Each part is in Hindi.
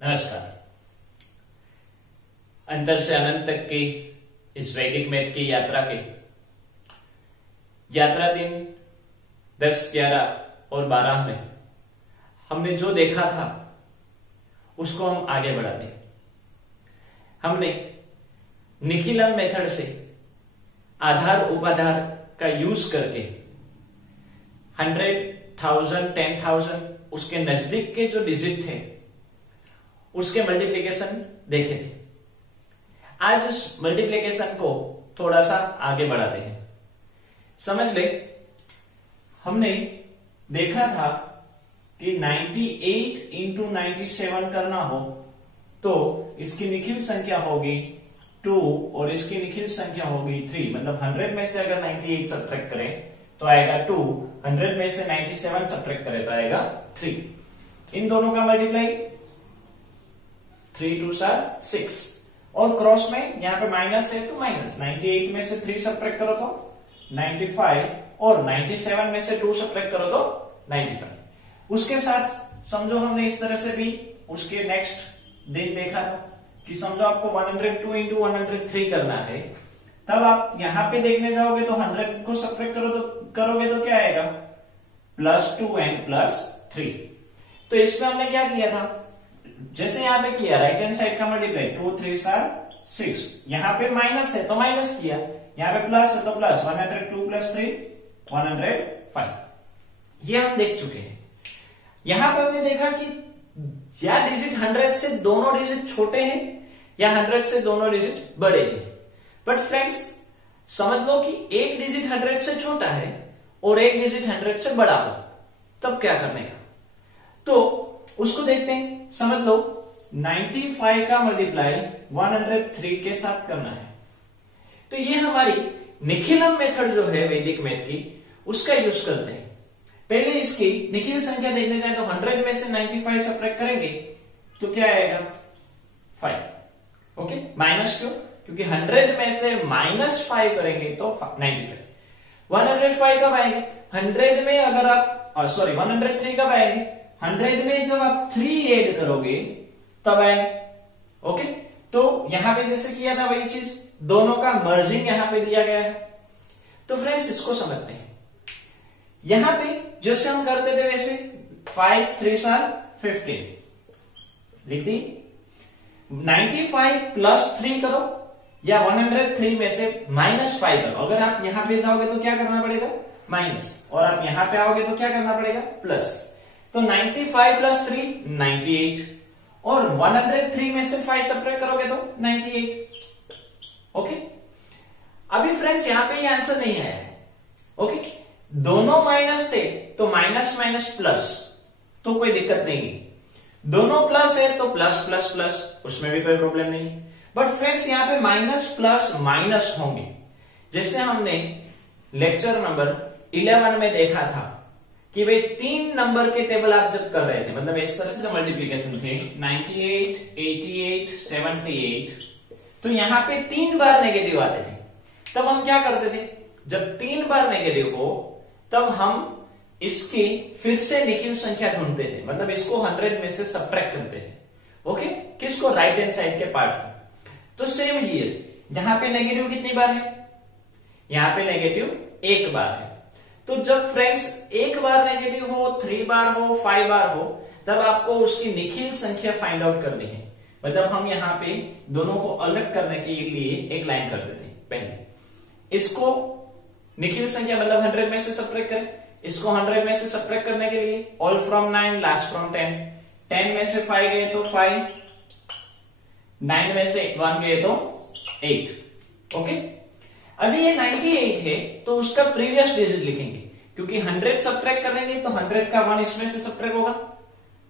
नमस्कार। अंतर से अनंत तक की इस वैदिक मैथ की यात्रा के यात्रा दिन 10, 11 और 12 में हमने जो देखा था उसको हम आगे बढ़ाते हैं। हमने निखिलम मेथड से आधार उपाधार का यूज करके 100, 1000, 10,000 उसके नजदीक के जो डिजिट थे उसके मल्टीप्लिकेशन देखे थे। आज उस मल्टीप्लिकेशन को थोड़ा सा आगे बढ़ाते हैं। समझ ले, हमने देखा था कि 98 इंटू 97 करना हो तो इसकी निखिल संख्या होगी 2 और इसकी निखिल संख्या होगी 3। मतलब 100 में से अगर 98 सब्ट्रैक्ट करें तो आएगा 2, 100 में से 97 सब्ट्रैक्ट करें तो आएगा 3। इन दोनों का मल्टीप्लाई 3 2 6 और क्रॉस में यहां पे माइनस है तो माइनस 98 में से 3 सब्ट्रैक्ट करो तो 95 और 97 में से 2 सब्ट्रैक्ट करो तो 95। उसके साथ समझो हमने इस तरह से भी उसके नेक्स्ट दिन देखा था कि समझो आपको 102 इंटू 103 करना है, तब आप यहां पे देखने जाओगे तो 100 को सब्ट्रैक्ट करोगे तो क्या आएगा +2 एंड +3। तो इसमें हमने क्या किया था, जैसे यहां पे किया राइट हैंड साइड का मल्टीप्लाई 2 3 6, यहां पे माइनस है तो माइनस किया, यहां पे प्लस है तो प्लस 102 + 3 105। ये हम देख चुके हैं। यहां पर हमने देखा कि या डिजिट 100 से दोनों डिजिट छोटे हैं या 100 से दोनों डिजिट बड़े हैं। बट फ्रेंड्स समझ लो कि एक डिजिट 100 से छोटा है और एक डिजिट 100 से बड़ा हो, तब क्या करने का, तो उसको देखते हैं। समझ लो 95 का मल्टीप्लाई 103 के साथ करना है, तो ये हमारी निखिलम मेथड जो है वैदिक मैथ की उसका यूज करते हैं। पहले इसकी निखिल संख्या देखने जाए तो 100 में से 95 सब्ट्रैक्ट करेंगे तो क्या आएगा 5। ओके, माइनस क्यों, क्योंकि 100 में से -5 करेंगे तो 95। 105 कब आएंगे 100 में, अगर आप 103 कब आएंगे 100 में जब आप 3 ऐड करोगे तब आएंगे। ओके, तो यहां पे जैसे किया था वही चीज, दोनों का मर्जिंग यहां पे दिया गया है। तो फ्रेंड्स इसको समझते हैं। यहां पे जैसे हम करते थे वैसे 5 3 15 लिख दी। 95 +3 करो या 103 में से -5 करो। अगर आप यहां पे जाओगे तो क्या करना पड़ेगा माइनस, और आप यहां पे आओगे तो क्या करना पड़ेगा प्लस। तो 95 + 3 98 और 103 में से 5 सब्ट्रैक्ट करोगे तो 98। ओके, अभी फ्रेंड्स यहां पे ये आंसर नहीं आया है। ओके, दोनों माइनस थे तो माइनस माइनस प्लस तो कोई दिक्कत नहीं, दोनों प्लस है तो प्लस प्लस प्लस, उसमें भी कोई प्रॉब्लम नहीं। बट फ्रेंड्स यहां पे माइनस प्लस माइनस होंगे। जैसे हमने लेक्चर नंबर 11 में देखा था कि भाई 3 नंबर के टेबल आप जब कर रहे थे, मतलब इस तरह से जो मल्टीप्लीकेशन थे 98 88 78, तो यहां पे 3 बार नेगेटिव आते थे। तब हम क्या करते थे, जब 3 बार नेगेटिव हो तब हम इसकी फिर से निखिल संख्या ढूंढते थे, मतलब इसको 100 में से सब्ट्रैक्ट करते थे। ओके, किसको, राइट हैंड साइड के पार्ट में। तो सेम हियर, यहां पे नेगेटिव कितनी बार है, यहां पे नेगेटिव 1 बार है। तो जब फ्रेंड्स 1 बार नेगेटिव हो, 3 बार हो, 5 बार हो, तब आपको उसकी निखिल संख्या फाइंड आउट करनी है। मतलब हम यहां पे दोनों को अलग करने के लिए एक लाइन करते थे। पहले इसको निखिल संख्या मतलब 100 में से सब्ट्रैक्ट करें, इसको 100 में से सब्ट्रैक्ट करने के लिए ऑल फ्रॉम 9 लास्ट फ्रॉम 10, 10 में से 5 गए तो 5, 9 में से 1 गए तो 8। ओके, अभी ये 98 है तो उसका प्रीवियस डिजिट लिखेंगे, क्योंकि 100 सब्ट्रैक्ट करेंगे तो 100 का 1 इसमें से सब्ट्रैक्ट होगा।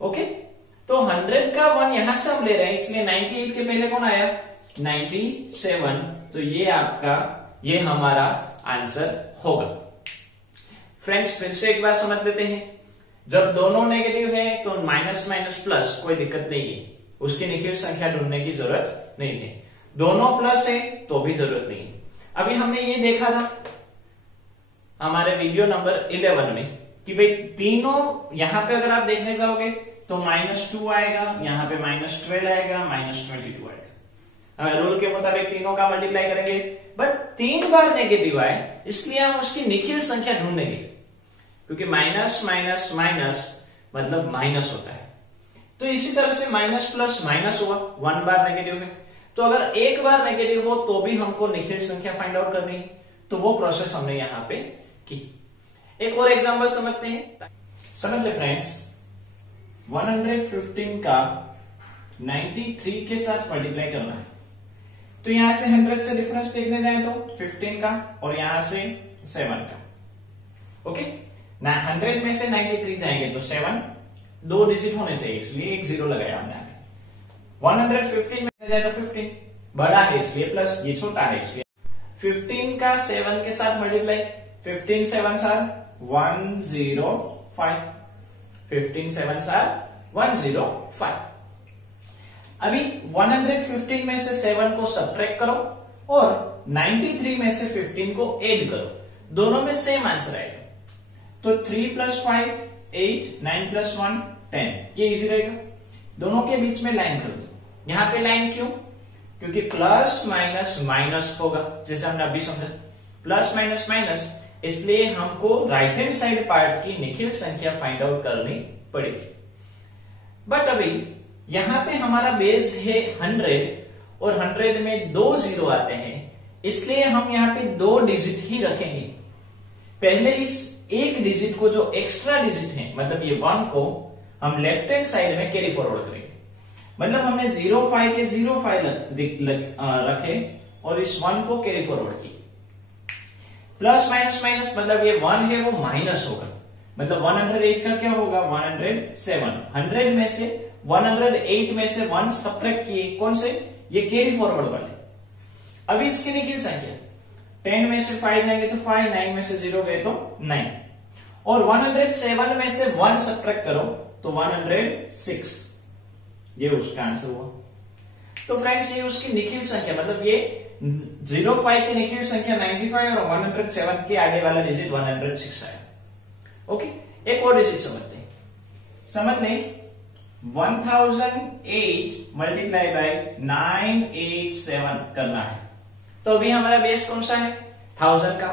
ओके, तो 100 का 1 यहां से हम ले रहे हैं, इसलिए 98 के पहले कौन आया 97, तो ये हमारा आंसर होगा। फ्रेंड्स फिर से एक बार समझ लेते हैं, जब दोनों नेगेटिव है तो माइनस माइनस प्लस कोई दिक्कत नहीं है, उसकी निखिल संख्या ढूंढने की जरूरत नहीं है। दोनों प्लस है तो भी जरूरत नहीं है। अभी हमने ये देखा था हमारे वीडियो नंबर 11 में कि भाई तीनों, यहां पे अगर आप देखने जाओगे तो -2 आएगा, यहाँ पे -12 आएगा, -22 आएगा। रूल के मुताबिक तीनों का मल्टीप्लाई करेंगे, बट 3 बार नेगेटिव आए इसलिए हम उसकी निखिल संख्या ढूंढेंगे, क्योंकि माइनस माइनस माइनस मतलब माइनस होता है। तो इसी तरह से माइनस प्लस माइनस हुआ, 1 बार नेगेटिव है, तो अगर 1 बार नेगेटिव हो तो भी हमको निखिल संख्या फाइंड आउट करनी है, तो वो प्रोसेस हमने यहां पे की। एक और एग्जांपल समझते हैं, समझ ले फ्रेंड्स। 115 का 93 के साथ मल्टीप्लाई करना है, तो यहां से 100 से डिफरेंस देखने जाए तो 15 का और यहां से 7 का। ओके, 100 में से 93 जाएंगे तो 7 2 डिजिट होने चाहिए, इसलिए एक 0 लगाया हमने। 115 में जाए तो 15 बड़ा है इसलिए प्लस, ये छोटा है इसलिए 15 का 7 के साथ मल्टीप्लाई, 15 7 सार 105, 15 7 सार 105। अभी 115 में से 7 को सब्ट्रैक्ट करो और 93 में से 15 को ऐड करो, दोनों में सेम आंसर आएगा। तो 3 + 5 8, 9 + 1 10, ये इजी रहेगा। दोनों के बीच में लाइन कर दो। यहां पे लाइन क्यों? क्योंकि प्लस माइनस माइनस होगा, जैसे हमने अभी समझा, प्लस माइनस माइनस, इसलिए हमको राइट हैंड साइड पार्ट की निखिल संख्या फाइंड आउट करनी पड़ेगी। बट अभी यहां पे हमारा बेस है 100 और 100 में 2 0 आते हैं, इसलिए हम यहां पे 2 डिजिट ही रखेंगे। पहले इस एक डिजिट को, जो एक्स्ट्रा डिजिट है, मतलब ये 1 को हम लेफ्ट हैंड साइड में कैरी फॉरवर्ड करेंगे। मतलब हमने 05 के 05 रखे और इस 1 को कैरी फॉरवर्ड की। प्लस माइनस माइनस, मतलब ये 1 है वो माइनस होगा, मतलब 108 का क्या होगा 107। 100 में से 108 में से 1 सब्ट्रैक्ट किए, कौन से? ये कैरी फॉरवर्ड वाले। अभी इसकी निखिल संख्या 10 में से 5 जाएंगे तो 5, 9 में से 0 गए तो 9, और 107 में से 1 सब्ट्रैक्ट करो तो 106, ये उसका आंसर हुआ। तो फ्रेंड्स ये उसकी निखिल संख्या, मतलब ये 05 की निखिल संख्या 95 और 107 के आगे वाला डिजिट 106 आया। ओके, एक और डिजिट समझते हैं। समझ लें 1008 मल्टीप्लाई बाय 987 करना है, तो अभी हमारा बेस कौन सा है? 1000 का।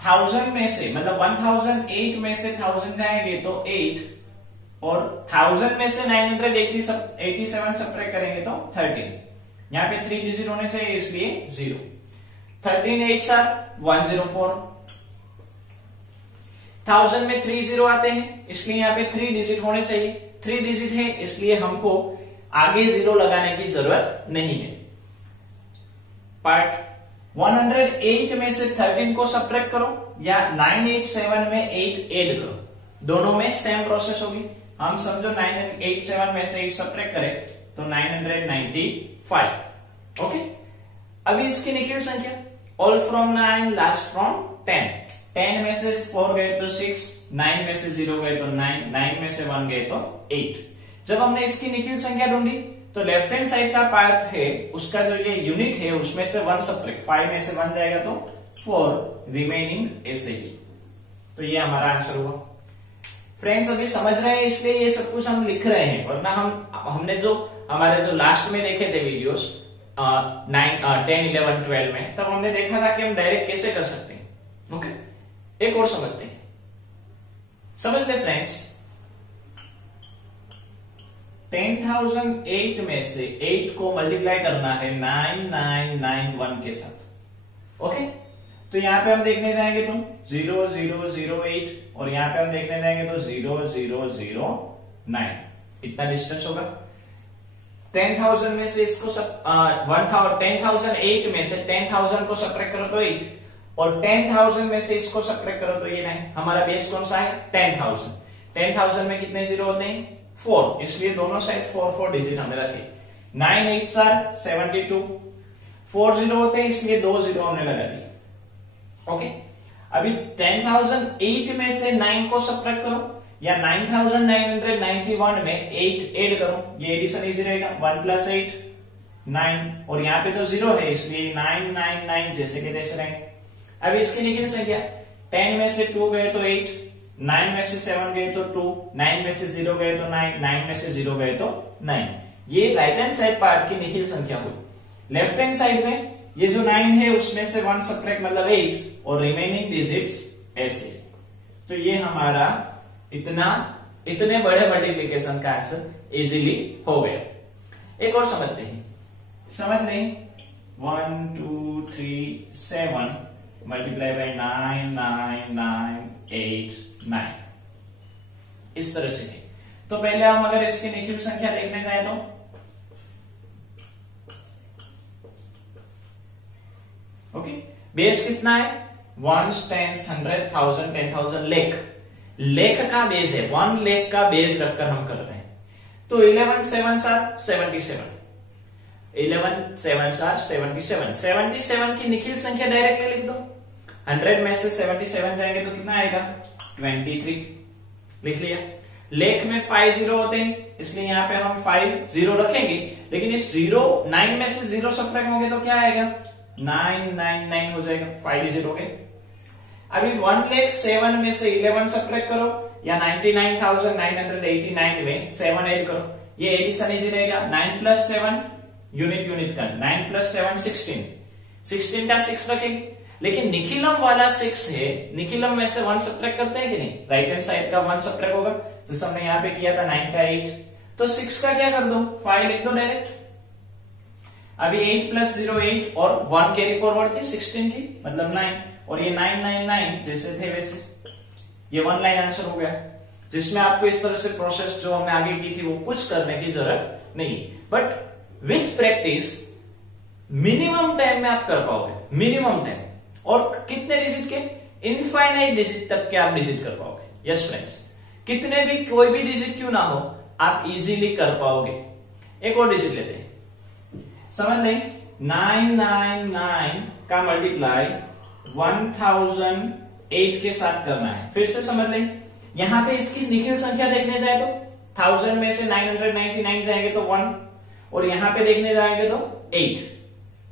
1000 में से, मतलब 1008 में से 1000 जाएंगे तो 8, और 1000 में से 987 सब्ट्रैक्ट करेंगे तो 13। यहां पे 3 डिजिट होने चाहिए इसलिए 0। 13 8 104। 1000 में 3 0 आते हैं, इसलिए यहां पे 3 डिजिट होने चाहिए। 3 डिजिट है इसलिए हमको आगे 0 लगाने की जरूरत नहीं है। पार्ट 108 में से 13 को सब्ट्रैक्ट करो या 987 में 8 ऐड करो, दोनों में सेम प्रोसेस होगी। हम समझो 987 में से 8 सब्ट्रैक्ट करें तो 995। ओके, अभी इसकी निखिल संख्या ऑल फ्रॉम 9 लास्ट फ्रॉम 10। 10 में से 4 गए तो 6, 9 में से 0 गए तो 9, 9 में से 1 गए तो 8। जब हमने इसकी निखिल संख्या ढूंढी तो लेफ्ट हैंड साइड का पार्ट है उसका, जो ये यूनिट है उसमें से 1 सब्ट्रैक्ट, 5 में से 1 जाएगा तो 4, रिमेनिंग ऐसे ही। तो ये हमारा आंसर हुआ। फ्रेंड्स अभी समझ रहे हैं इसलिए ये सब कुछ हम लिख रहे हैं, वरना हमने जो हमारे जो लास्ट में देखे थे वीडियोस 9, 10, 11, 12 में, तब हमने देखा था कि हम डायरेक्ट कैसे कर सकते हैं। ओके, एक और समझते हैं। समझ ले फ्रेंड्स, 10,008 में से 8 को मल्टीप्लाई करना है 9991 के साथ। ओके, तो यहां पे हम देखने जाएंगे तो 0008 और यहां पे हम देखने जाएंगे तो 0009, इतना डिस्टेंस होगा। 10,000 में से इसको 10,008 में से 10,000 को सब्ट्रैक्ट करो तो 8, और 10,000 में से इसको सब्ट्रैक्ट करो तो ये 9। हमारा बेस कौन सा है? 10,000। 10,000 में कितने 0 होते हैं? 4, इसलिए दोनों साइड 4 डिजिट हमने रखे। 9 8 72, 4 0 होते हैं इसलिए 2 0 हमने लगा दिए। ओके, अभी 10,008 में से 9 को सब्ट्रैक्ट करो या 9,991 में 8 ऐड करो, ये एडिशन इजी रहेगा। 1 + 8 9, और यहां पे तो 0 है इसलिए 999 जैसे के तैसे रहेंगे। अब इसकी निखिल संख्या 10 में से 2 गए तो 8, 9 में से 7 गए तो 2, 9 में से 0 गए तो 9, 9 में से 0 गए तो 9। ये राइट हैंड साइड पार्ट की निखिल संख्या हुई। लेफ्ट हैंड साइड में ये जो 9 है उसमें से 1 सब्ट्रैक्ट मतलब 8 और रिमेनिंग डिजिट्स ऐसे। तो ये हमारा इतने बड़े मल्टीप्लिकेशन का आंसर इजीली हो गया। एक और समझते हैं, समझ लें 1 2 3 7 मल्टीप्लाई बाय 9 9 9 8 9 इस तरह से है। तो पहले हम अगर इसकी निखिल संख्या देखने जाए तो ओके, बेस कितना है 1 10 100 1000 10,000 लेख का बेस है, 1 लाख का बेस रखकर हम कर रहे हैं। तो 11 7 77, 11 7 77, 77 की निखिल संख्या डायरेक्टली लिख दो। 100 में से 77 जाएंगे तो कितना आएगा 23, लिख लिया। लेख में 5 0 होते हैं इसलिए यहां पे हम 5 0 रखेंगे, लेकिन इस 9 में से 0 सब्ट्रैक्ट होंगे तो क्या आएगा 999 हो जाएगा, 5 डिजिट हो गए। अभी 1,07,000 में से 11 सब्ट्रैक्ट करो या 99,989 में 7 ऐड करो, ये एडिशन इजी रहेगा। 9 + 7 यूनिट का 9 + 7 16 का 6 रखेंगे, लेकिन निखिलम वाला 6 है, निखिलम में से 1 सब्ट्रैक्ट करते हैं कि नहीं, राइट हैंड साइड का 1 सब्ट्रैक्ट होगा, जैसे हमने यहाँ पे किया था 9 का 8, तो 6 का क्या कर दो 5 लिख दो डायरेक्ट। अभी 8 + 0 8 और 1 कैरी फॉरवर्ड थी 16 की मतलब 9, और ये 999 जैसे थे वैसे, ये 1 लाइन आंसर हो गया, जिसमें आपको इस तरह से प्रोसेस जो हमने आगे की थी वो कुछ करने की जरूरत नहीं। But with practice minimum time में आप कर पाओगे, मिनिमम टाइम, और कितने डिजिट के, इनफाइनाइट डिजिट तक के आप डिजिट कर पाओगे। यस फ्रेंड्स, कितने भी कोई भी डिजिट क्यों ना हो आप इजीली कर पाओगे। एक और डिजिट लेते हैं, समझ लें 999 का मल्टीप्लाई 1008 के साथ करना है। फिर से समझ लें, यहां पे इसकी निखिल संख्या देखने जाए तो 1000 में से 999 जाएंगे तो 1, और यहां पे देखने जाएंगे तो 8।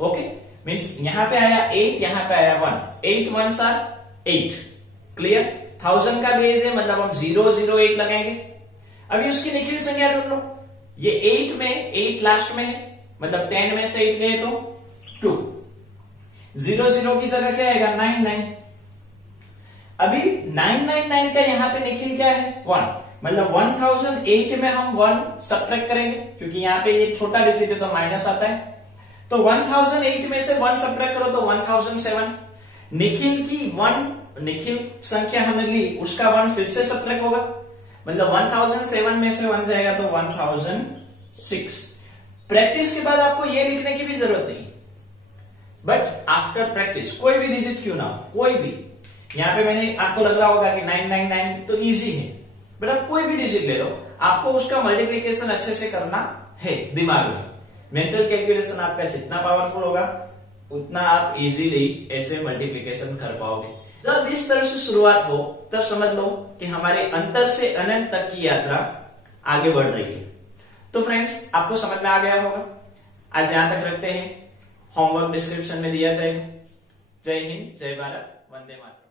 ओके, मीन्स यहां पे आया 8, यहां पे आया 1, 8 1s are 8। क्लियर, 1000 का बेस है मतलब हम 008 लगाएंगे। अभी उसकी निखिल संख्या ढूंढ लो, ये 8 में 8 लास्ट में है मतलब 10 में से 8 गए तो 2, 00 की जगह क्या आएगा 99। अभी 999 का यहां पे निखिल क्या है 1, मतलब 1008 में हम 1 सब्ट्रैक्ट करेंगे क्योंकि यहां पे ये छोटा डिजिट है तो माइनस आता है, तो 1008 में से 1 सब्ट्रैक्ट करो तो 1007। निखिल की 1 निखिल संख्या हमने ली, उसका 1 फिर से सब्ट्रैक्ट होगा, मतलब 1007 में से 1 जाएगा तो 1006। प्रैक्टिस के बाद आपको ये लिखने की भी जरूरत नहीं, बट आफ्टर प्रैक्टिस कोई भी डिजिट क्यों ना हो, कोई भी, यहां पे मैंने आपको लग रहा होगा कि 999 तो इजी है, बट आप कोई भी डिजिट ले लो, आपको उसका मल्टीप्लीकेशन अच्छे से करना है दिमाग में। मेंटल कैलकुलेशन आपका जितना पावरफुल होगा उतना आप इजीली ऐसे मल्टीप्लिकेशन कर पाओगे। जब इस तरह से शुरुआत हो तब समझ लो कि हमारे अंतर से अनंत तक की यात्रा आगे बढ़ रही है। तो फ्रेंड्स, आपको समझ में आ गया होगा। आज यहां तक रखते हैं, होमवर्क डिस्क्रिप्शन में दिया जाएगा। जय हिंद, जय भारत, वंदे मातरम।